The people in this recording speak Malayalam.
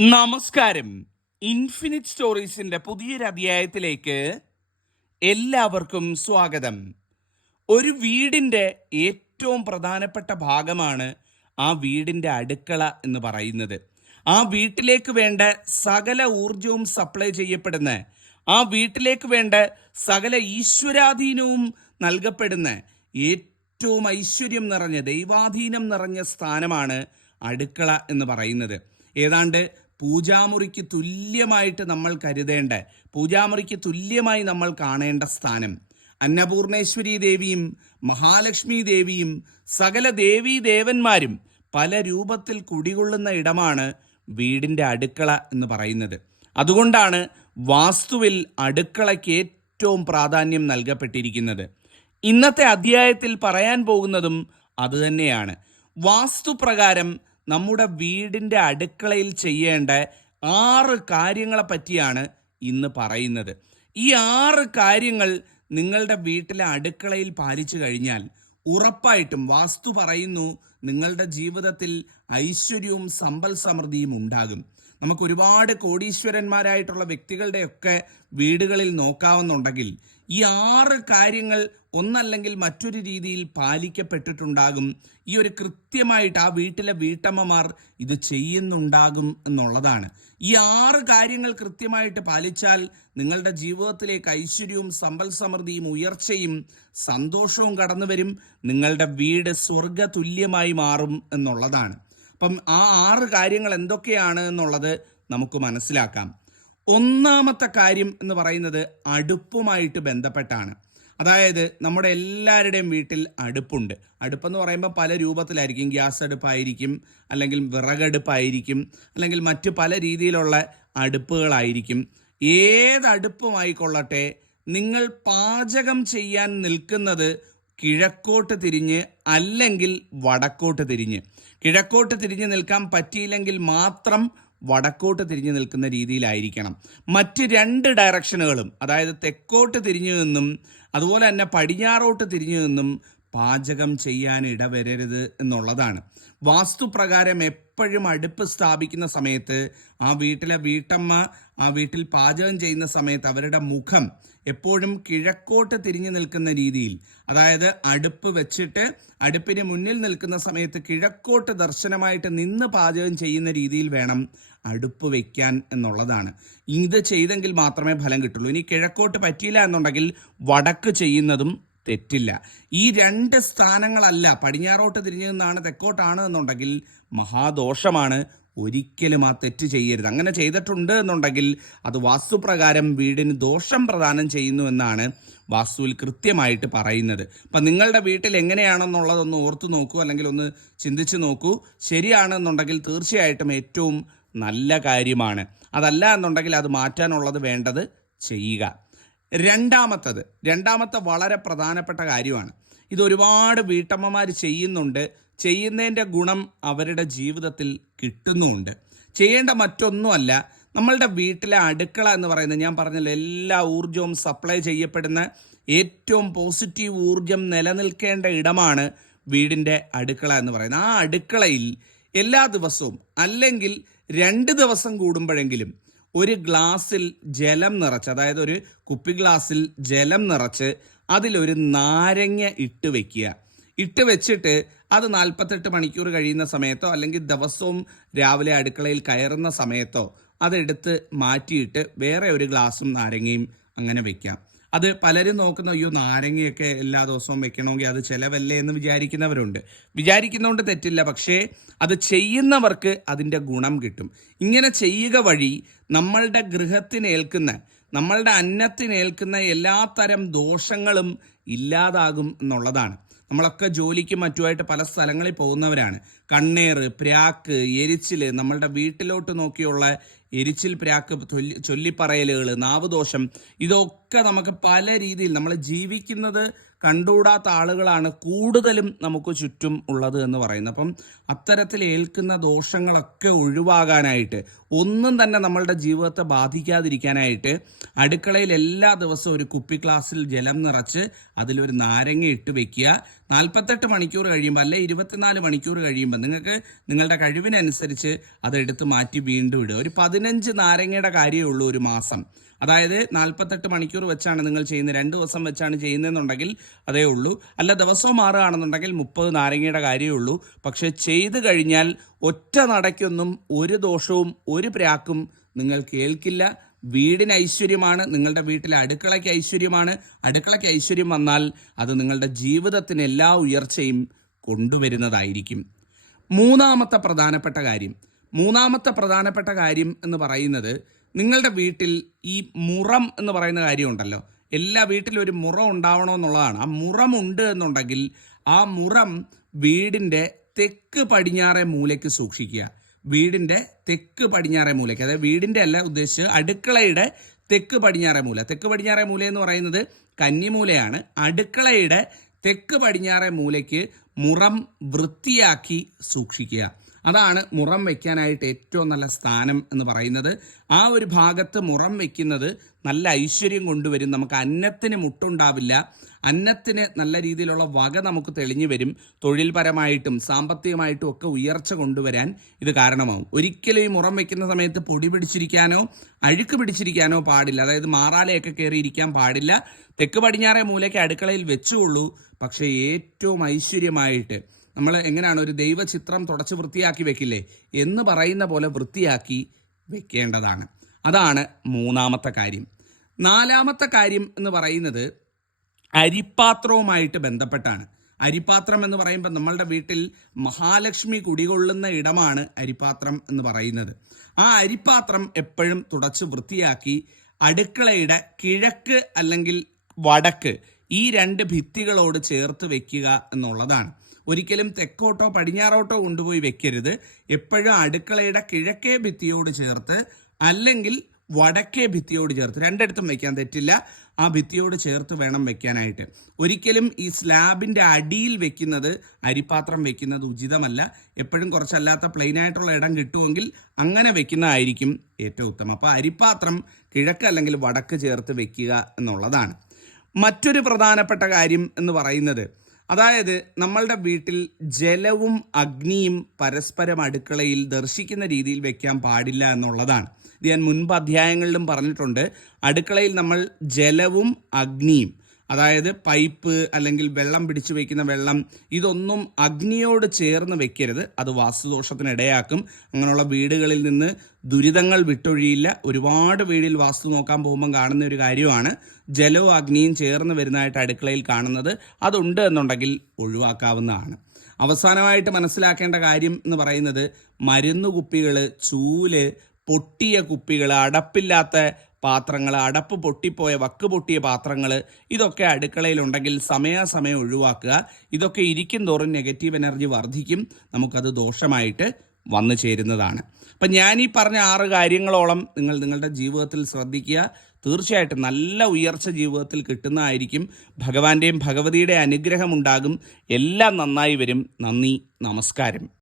നമസ്കാരം. ഇൻഫിനിറ്റ് സ്റ്റോറീസിന്റെ പുതിയൊരു അധ്യായത്തിലേക്ക് എല്ലാവർക്കും സ്വാഗതം. ഒരു വീടിന്റെ ഏറ്റവും പ്രധാനപ്പെട്ട ഭാഗമാണ് ആ വീടിന്റെ അടുക്കള എന്ന് പറയുന്നത്. ആ വീട്ടിലേക്ക് വേണ്ട സകല ഊർജവും സപ്ലൈ ചെയ്യപ്പെടുന്ന ആ വീട്ടിലേക്ക് വേണ്ട സകല ഈശ്വരാധീനവും നൽകപ്പെടുന്ന ഏറ്റവും ഐശ്വര്യം നിറഞ്ഞ ദൈവാധീനം നിറഞ്ഞ സ്ഥാനമാണ് അടുക്കള എന്ന് പറയുന്നത്. ഏതാണ്ട് പൂജാമുറിക്ക് തുല്യമായിട്ട് നമ്മൾ കരുതേണ്ട പൂജാമുറിക്ക് തുല്യമായി നമ്മൾ കാണേണ്ട സ്ഥാനം അന്നപൂർണേശ്വരി ദേവിയും മഹാലക്ഷ്മി ദേവിയും സകല ദേവീ ദേവന്മാരും പല രൂപത്തിൽ കുടികൊള്ളുന്ന ഇടമാണ് വീടിന്റെ അടുക്കള എന്ന് പറയുന്നത്. അതുകൊണ്ടാണ് വാസ്തുവിൽ അടുക്കളയ്ക്ക് ഏറ്റവും പ്രാധാന്യം നൽകപ്പെട്ടിരിക്കുന്നത്. ഇന്നത്തെ അധ്യായത്തിൽ പറയാൻ പോകുന്നതും അതുതന്നെയാണ് വാസ്തുപ്രകാരം നമ്മുടെ വീടിന്റെ അടുക്കളയിൽ ചെയ്യേണ്ട ആറ് കാര്യങ്ങളെ പറ്റിയാണ് ഇന്ന് പറയുന്നത്. ഈ ആറ് കാര്യങ്ങൾ നിങ്ങളുടെ വീട്ടിലെ അടുക്കളയിൽ പാലിച്ചു കഴിഞ്ഞാൽ ഉറപ്പായിട്ടും വാസ്തു പറയുന്നു നിങ്ങളുടെ ജീവിതത്തിൽ ഐശ്വര്യവും സമ്പൽ സമൃദ്ധിയും ഉണ്ടാകും. നമുക്ക് ഒരുപാട് കോടീശ്വരന്മാരായിട്ടുള്ള വ്യക്തികളുടെയൊക്കെ വീടുകളിൽ നോക്കാവുന്നുണ്ടെങ്കിൽ ഈ ആറ് കാര്യങ്ങൾ ഒന്നല്ലെങ്കിൽ മറ്റൊരു രീതിയിൽ പാലിക്കപ്പെട്ടിട്ടുണ്ടാകും. ഈ ഒരു കൃത്യമായിട്ട് ആ വീട്ടിലെ വീട്ടമ്മമാർ ഇത് ചെയ്യുന്നുണ്ടാകും എന്നുള്ളതാണ്. ഈ ആറ് കാര്യങ്ങൾ കൃത്യമായിട്ട് പാലിച്ചാൽ നിങ്ങളുടെ ജീവിതത്തിലേക്ക് ഐശ്വര്യവും സമ്പൽ സമൃദ്ധിയും ഉയർച്ചയും സന്തോഷവും കടന്നു വരും നിങ്ങളുടെ വീട് സ്വർഗ തുല്യമായി മാറും എന്നുള്ളതാണ്. അപ്പം ആ ആറ് കാര്യങ്ങൾ എന്തൊക്കെയാണ് എന്നുള്ളത് നമുക്ക് മനസ്സിലാക്കാം. ഒന്നാമത്തെ കാര്യം എന്ന് പറയുന്നത് അടുപ്പുമായിട്ട് ബന്ധപ്പെട്ടാണ്. അതായത് നമ്മുടെ എല്ലാവരുടെയും വീട്ടിൽ അടുപ്പുണ്ട്. അടുപ്പെന്ന് പറയുമ്പോൾ പല രൂപത്തിലായിരിക്കും. ഗ്യാസ് അടുപ്പായിരിക്കും അല്ലെങ്കിൽ വിറകടുപ്പായിരിക്കും അല്ലെങ്കിൽ മറ്റു പല രീതിയിലുള്ള അടുപ്പുകളായിരിക്കും. ഏത് അടുപ്പുമായിക്കൊള്ളട്ടെ നിങ്ങൾ പാചകം ചെയ്യാൻ നിൽക്കുന്നത് കിഴക്കോട്ട് തിരിഞ്ഞ് അല്ലെങ്കിൽ വടക്കോട്ട് തിരിഞ്ഞ്. കിഴക്കോട്ട് തിരിഞ്ഞ് നിൽക്കാൻ പറ്റിയില്ലെങ്കിൽ മാത്രം വടക്കോട്ട് തിരിഞ്ഞു നിൽക്കുന്ന രീതിയിലായിരിക്കണം. മറ്റ് രണ്ട് ഡയറക്ഷനുകളും അതായത് തെക്കോട്ട് തിരിഞ്ഞു നിന്നും അതുപോലെ തന്നെ പടിഞ്ഞാറോട്ട് തിരിഞ്ഞു നിന്നും പാചകം ചെയ്യാൻ ഇടവരരുത് എന്നുള്ളതാണ്. വാസ്തുപ്രകാരം എപ്പോഴും അടുപ്പ് സ്ഥാപിക്കുന്ന സമയത്ത് ആ വീട്ടിലെ വീട്ടമ്മ ആ വീട്ടിൽ പാചകം ചെയ്യുന്ന സമയത്ത് അവരുടെ മുഖം എപ്പോഴും കിഴക്കോട്ട് തിരിഞ്ഞു നിൽക്കുന്ന രീതിയിൽ അതായത് അടുപ്പ് വെച്ചിട്ട് അടുപ്പിന് മുന്നിൽ നിൽക്കുന്ന സമയത്ത് കിഴക്കോട്ട് ദർശനമായിട്ട് നിന്ന് പാചകം ചെയ്യുന്ന രീതിയിൽ വേണം അടുപ്പ് വയ്ക്കാൻ എന്നുള്ളതാണ്. ഇത് ചെയ്തെങ്കിൽ മാത്രമേ ഫലം കിട്ടുള്ളൂ. ഇനി കിഴക്കോട്ട് പറ്റിയില്ല എന്നുണ്ടെങ്കിൽ വടക്ക് ചെയ്യുന്നതും തെറ്റില്ല. ഈ രണ്ട് സ്ഥാനങ്ങളല്ല പടിഞ്ഞാറോട്ട് തിരിഞ്ഞു നിന്നാണ് തെക്കോട്ടാണ് എന്നുണ്ടെങ്കിൽ മഹാദോഷമാണ്. ഒരിക്കലും ആ തെറ്റ് ചെയ്യരുത്. അങ്ങനെ ചെയ്തിട്ടുണ്ട് എന്നുണ്ടെങ്കിൽ അത് വാസ്തുപ്രകാരം വീടിന് ദോഷം പ്രദാനം ചെയ്യുന്നു എന്നാണ് വാസ്തുവിൽ കൃത്യമായിട്ട് പറയുന്നത്. അപ്പം നിങ്ങളുടെ വീട്ടിൽ എങ്ങനെയാണെന്നുള്ളതൊന്ന് ഓർത്തു നോക്കൂ അല്ലെങ്കിൽ ഒന്ന് ചിന്തിച്ചു നോക്കൂ. ശരിയാണെന്നുണ്ടെങ്കിൽ തീർച്ചയായിട്ടും ഏറ്റവും നല്ല കാര്യമാണ്. അതല്ല എന്നുണ്ടെങ്കിൽ അത് മാറ്റാനുള്ളത് വേണ്ടത് ചെയ്യുക. രണ്ടാമത്തത്. രണ്ടാമത്തെ വളരെ പ്രധാനപ്പെട്ട കാര്യമാണ്. ഇത് ഒരുപാട് വീട്ടമ്മമാർ ചെയ്യുന്നുണ്ട്. ചെയ്യുന്നതിന്റെ ഗുണം അവരുടെ ജീവിതത്തിൽ കിട്ടുന്നുമുണ്ട് ചെയ്യേണ്ട മറ്റൊന്നുമല്ല നമ്മളുടെ വീട്ടിലെ അടുക്കള എന്ന് പറയുന്നത് ഞാൻ പറഞ്ഞല്ലോ എല്ലാ ഊർജവും സപ്ലൈ ചെയ്യപ്പെടുന്ന ഏറ്റവും പോസിറ്റീവ് ഊർജം നിലനിൽക്കേണ്ട ഇടമാണ് വീടിന്റെ അടുക്കള എന്ന് പറയുന്നത്. ആ അടുക്കളയിൽ എല്ലാ ദിവസവും അല്ലെങ്കിൽ രണ്ട് ദിവസം കൂടുമ്പോഴെങ്കിലും ഒരു ഗ്ലാസ്സിൽ ജലം നിറച്ച് അതായത് ഒരു കുപ്പി ഗ്ലാസ്സിൽ ജലം നിറച്ച് അതിലൊരു നാരങ്ങ ഇട്ട് വെക്കുക. ഇട്ട് വെച്ചിട്ട് അത് നാൽപ്പത്തെട്ട് മണിക്കൂർ കഴിയുന്ന സമയത്തോ അല്ലെങ്കിൽ ദിവസവും രാവിലെ അടുക്കളയിൽ കയറുന്ന സമയത്തോ അതെടുത്ത് മാറ്റിയിട്ട് വേറെ ഒരു ഗ്ലാസും നാരങ്ങയും അങ്ങനെ വെക്കാം. അത് പലരും നോക്കുന്ന അയ്യോ നാരങ്ങയൊക്കെ എല്ലാ ദിവസവും വെക്കണമെങ്കിൽ അത് ചിലവല്ലേ? എന്ന് വിചാരിക്കുന്നവരുണ്ട്. വിചാരിക്കുന്നതുകൊണ്ട് തെറ്റില്ല പക്ഷേ അത് ചെയ്യുന്നവർക്ക് അതിന്റെ ഗുണം കിട്ടും. ഇങ്ങനെ ചെയ്യുക വഴി നമ്മളുടെ ഗൃഹത്തിനേൽക്കുന്ന നമ്മളുടെ അന്നത്തിനേൽക്കുന്ന എല്ലാ തരം ദോഷങ്ങളും ഇല്ലാതാകും എന്നുള്ളതാണ്. നമ്മളൊക്കെ ജോലിക്കും മറ്റുമായിട്ട് പല സ്ഥലങ്ങളിൽ പോകുന്നവരാണ്. കണ്ണേറ് പ്രാക്ക് എരിച്ചിൽ നമ്മളുടെ വീട്ടിലോട്ട് നോക്കിയുള്ള എരിച്ചിൽ പ്രാക്ക് ചൊല്ലി ചൊല്ലിപ്പറയലുകൾ നാവുദോഷം ഇതൊക്കെ നമുക്ക് പല രീതിയിൽ നമ്മൾ ജീവിക്കുന്നത് കണ്ടുകൂടാത്ത ആളുകളാണ് കൂടുതലും നമുക്ക് ചുറ്റും ഉള്ളത് എന്ന് പറയുന്നത്. അപ്പം അത്തരത്തിൽ ഏൽക്കുന്ന ദോഷങ്ങളൊക്കെ ഒഴിവാകാനായിട്ട് ഒന്നും തന്നെ നമ്മളുടെ ജീവിതത്തെ ബാധിക്കാതിരിക്കാനായിട്ട് അടുക്കളയിൽ എല്ലാ ദിവസവും ഒരു കുപ്പി ഗ്ലാസ്സിൽ ജലം നിറച്ച് അതിലൊരു നാരങ്ങ ഇട്ട് വെക്കുക. നാൽപ്പത്തെട്ട് മണിക്കൂർ കഴിയുമ്പോൾ അല്ലെ ഇരുപത്തിനാല് മണിക്കൂർ കഴിയുമ്പോൾ നിങ്ങൾക്ക് നിങ്ങളുടെ കഴിവിനനുസരിച്ച് അതെടുത്ത് മാറ്റി വീണ്ടും ഇടുക. ഒരു പതിനഞ്ച് നാരങ്ങയുടെ കാര്യമേ ഉള്ളൂ ഒരു മാസം. അതായത് നാൽപ്പത്തെട്ട് മണിക്കൂർ വെച്ചാണ് നിങ്ങൾ ചെയ്യുന്നത്. രണ്ട് ദിവസം വെച്ചാണ് ചെയ്യുന്നതെന്നുണ്ടെങ്കിൽ അതേ ഉള്ളൂ. അല്ല ദിവസവും മാറുകയാണെന്നുണ്ടെങ്കിൽ മുപ്പത് നാരങ്ങയുടെ കാര്യമേ ഉള്ളൂ. പക്ഷെ ചെയ്തു കഴിഞ്ഞാൽ ഒറ്റ നടയ്ക്കൊന്നും ഒരു ദോഷവും ഒരു പ്രാക്കും നിങ്ങൾ കേൾക്കില്ല. വീടിന് ഐശ്വര്യമാണ്. നിങ്ങളുടെ വീട്ടിലെ അടുക്കളയ്ക്ക് ഐശ്വര്യമാണ്. അടുക്കളയ്ക്ക് ഐശ്വര്യം വന്നാൽ അത് നിങ്ങളുടെ ജീവിതത്തിന് എല്ലാ ഉയർച്ചയും കൊണ്ടുവരുന്നതായിരിക്കും. മൂന്നാമത്തെ പ്രധാനപ്പെട്ട കാര്യം. മൂന്നാമത്തെ പ്രധാനപ്പെട്ട കാര്യം എന്ന് പറയുന്നത് നിങ്ങളുടെ വീട്ടിൽ ഈ മുറം എന്ന് പറയുന്ന കാര്യമുണ്ടല്ലോ. എല്ലാ വീട്ടിലും ഒരു മുറം ഉണ്ടാവണമെന്നുള്ളതാണ്. ആ മുറം ഉണ്ട് എന്നുണ്ടെങ്കിൽ ആ മുറം വീടിന്റെ തെക്ക് പടിഞ്ഞാറെ മൂലയ്ക്ക് സൂക്ഷിക്കുക. വീടിന്റെ തെക്ക് പടിഞ്ഞാറെ മൂലയ്ക്ക് അതായത് വീടിന്റെ അല്ല ഉദ്ദേശിച്ച് അടുക്കളയുടെ തെക്ക് പടിഞ്ഞാറെ മൂല. തെക്ക് പടിഞ്ഞാറെ മൂല എന്ന് പറയുന്നത് കന്നിമൂലയാണ്. അടുക്കളയുടെ തെക്ക് പടിഞ്ഞാറെ മൂലയ്ക്ക് മുറം വൃത്തിയാക്കി സൂക്ഷിക്കുക. അതാണ് മുറം വയ്ക്കാനായിട്ട് ഏറ്റവും നല്ല സ്ഥാനം എന്ന് പറയുന്നത്. ആ ഒരു ഭാഗത്ത് മുറം വയ്ക്കുന്നത് നല്ല ഐശ്വര്യം കൊണ്ടുവരും. നമുക്ക് അന്നത്തിന് മുട്ടുണ്ടാവില്ല. അന്നത്തിന് നല്ല രീതിയിലുള്ള വക നമുക്ക് തെളിഞ്ഞു വരും. തൊഴിൽപരമായിട്ടും സാമ്പത്തികമായിട്ടും ഒക്കെ ഉയർച്ച കൊണ്ടുവരാൻ ഇത് കാരണമാവും. ഒരിക്കലും ഈ മുറം വയ്ക്കുന്ന സമയത്ത് പൊടി പിടിച്ചിരിക്കാനോ അഴുക്ക് പിടിച്ചിരിക്കാനോ പാടില്ല. അതായത് മാറാലയൊക്കെ കയറിയിരിക്കാൻ പാടില്ല. തെക്ക് പടിഞ്ഞാറേ മൂലയ്ക്ക് അടുക്കളയിൽ വെച്ചുള്ളൂ പക്ഷേ ഏറ്റവും ഐശ്വര്യമായിട്ട് നമ്മൾ എങ്ങനെയാണ് ഒരു ദൈവചിത്രം തുടച്ച് വൃത്തിയാക്കി വെക്കില്ലേ? എന്ന് പറയുന്ന പോലെ വൃത്തിയാക്കി വെക്കേണ്ടതാണ്. അതാണ് മൂന്നാമത്തെ കാര്യം. നാലാമത്തെ കാര്യം എന്ന് പറയുന്നത് അരിപ്പാത്രവുമായിട്ട് ബന്ധപ്പെട്ടാണ്. അരിപ്പാത്രം എന്ന് പറയുമ്പോൾ നമ്മളുടെ വീട്ടിൽ മഹാലക്ഷ്മി കുടികൊള്ളുന്ന ഇടമാണ് അരിപ്പാത്രം എന്ന് പറയുന്നത്. ആ അരിപ്പാത്രം എപ്പോഴും തുടച്ച് വൃത്തിയാക്കി അടുക്കളയുടെ കിഴക്ക് അല്ലെങ്കിൽ വടക്ക് ഈ രണ്ട് ഭിത്തികളോട് ചേർത്ത് വെക്കുക എന്നുള്ളതാണ്. ഒരിക്കലും തെക്കോട്ടോ പടിഞ്ഞാറോട്ടോ കൊണ്ടുപോയി വെക്കരുത്. എപ്പോഴും അടുക്കളയുടെ കിഴക്കേ ഭിത്തിയോട് ചേർത്ത് അല്ലെങ്കിൽ വടക്കേ ഭിത്തിയോട് ചേർത്ത്. രണ്ടിടത്തും വെക്കാൻ തെറ്റില്ല. ആ ഭിത്തിയോട് ചേർത്ത് വേണം വെക്കാനായിട്ട്. ഒരിക്കലും ഈ സ്ലാബിന്റെ അടിയിൽ വെക്കുന്നത് അരിപാത്രം വെക്കുന്നത് ഉചിതമല്ല. എപ്പോഴും കുറച്ചല്ലാത്ത പ്ലെയിൻ ആയിട്ടുള്ള ഇടം കിട്ടുമെങ്കിൽ അങ്ങനെ വെക്കുന്നതായിരിക്കും ഏറ്റവും ഉത്തമം. അപ്പോൾ അരിപാത്രം കിഴക്ക് അല്ലെങ്കിൽ വടക്ക് ചേർത്ത് വെക്കുക എന്നുള്ളതാണ്. മറ്റൊരു പ്രധാനപ്പെട്ട കാര്യം എന്ന് പറയുന്നത് അതായത് നമ്മളുടെ വീട്ടിൽ ജലവും അഗ്നിയും പരസ്പരം അടുക്കളയിൽ ദർശിക്കുന്ന രീതിയിൽ വെക്കാൻ പാടില്ല എന്നുള്ളതാണ്. ഇത് ഞാൻ മുൻപ് അധ്യായങ്ങളിലും പറഞ്ഞിട്ടുണ്ട്. അടുക്കളയിൽ നമ്മൾ ജലവും അഗ്നിയും അതായത് പൈപ്പ് അല്ലെങ്കിൽ വെള്ളം പിടിച്ചു വയ്ക്കുന്ന വെള്ളം ഇതൊന്നും അഗ്നിയോട് ചേർന്ന് വെക്കരുത്. അത് വാസ്തുദോഷത്തിന് ഇടയാക്കും അങ്ങനെയുള്ള വീടുകളിൽ നിന്ന് ദുരിതങ്ങൾ വിട്ടൊഴിയില്ല. ഒരുപാട് വീടിൽ വാസ്തു നോക്കാൻ പോകുമ്പോൾ കാണുന്ന ഒരു കാര്യമാണ്. ജലവും അഗ്നിയും ചേർന്ന് വരുന്നതായിട്ട് അടുക്കളയിൽ കാണുന്നത് അതുണ്ട് എന്നുണ്ടെങ്കിൽ ഒഴിവാക്കാവുന്നതാണ്. അവസാനമായിട്ട് മനസ്സിലാക്കേണ്ട കാര്യം എന്ന് പറയുന്നത് മരുന്ന് കുപ്പികൾ ചൂൽ പൊട്ടിയ കുപ്പികൾ അടപ്പില്ലാത്ത പാത്രങ്ങൾ അടപ്പ് പൊട്ടിപ്പോയ വക്ക് പൊട്ടിയ പാത്രങ്ങൾ ഇതൊക്കെ അടുക്കളയിലുണ്ടെങ്കിൽ സമയാസമയം ഒഴിവാക്കുക. ഇതൊക്കെ ഇരിക്കും തോറും നെഗറ്റീവ് എനർജി വർദ്ധിക്കും. നമുക്കത് ദോഷമായിട്ട് വന്നു ചേരുന്നതാണ്. അപ്പം ഞാൻ ഈ പറഞ്ഞ ആറ് കാര്യങ്ങളോളം നിങ്ങൾ നിങ്ങളുടെ ജീവിതത്തിൽ ശ്രദ്ധിക്കുക. തീർച്ചയായിട്ടും നല്ല ഉയർച്ച ജീവിതത്തിൽ കിട്ടുന്നതായിരിക്കും. ഭഗവാന്റെയും ഭഗവതിയുടെ അനുഗ്രഹം ഉണ്ടാകും എല്ലാം നന്നായി വരും. നന്ദി. നമസ്കാരം.